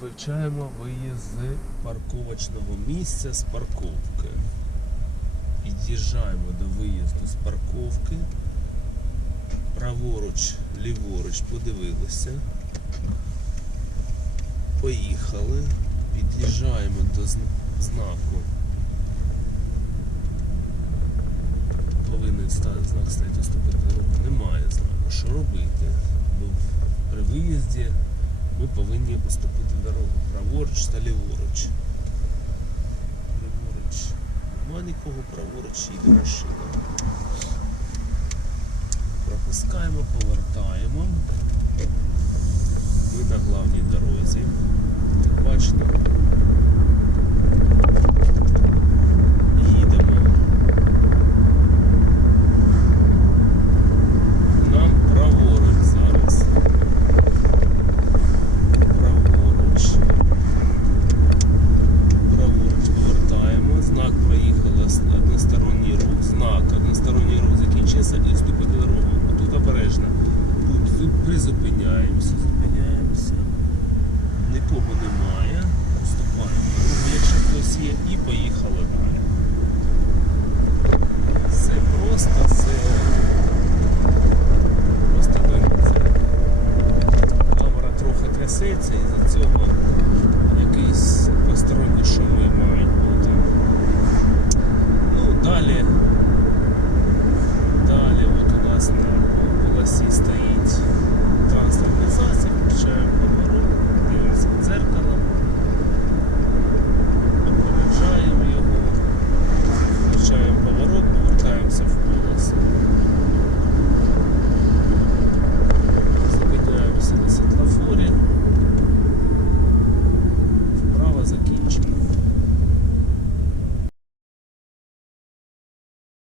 Вивчаємо виїзд з парковочного місця з парковки. Під'їжджаємо до виїзду з парковки. Праворуч, ліворуч подивилися. Поїхали. Під'їжджаємо до знаку. Повинен ста- знак стояти ступити дорогу. Немає знаку. Що робити? Бо при виїзді ми повинні уступити дорогу праворуч та ліворуч. Ліворуч. Нема нікого, праворуч їде машина. Пропускаємо, повертаємо. односторонній рух, знак, односторонній рух закінчився і вступить на дорогу. Тут обережно. Тут призупиняємося, зупиняємося. Нікого немає. Вступаємо. Якщо хтось є і поїхали далі. Це просто, це Просто дивіться. Камера трохи трясеться і за цього якийсь посторонні шуми мають.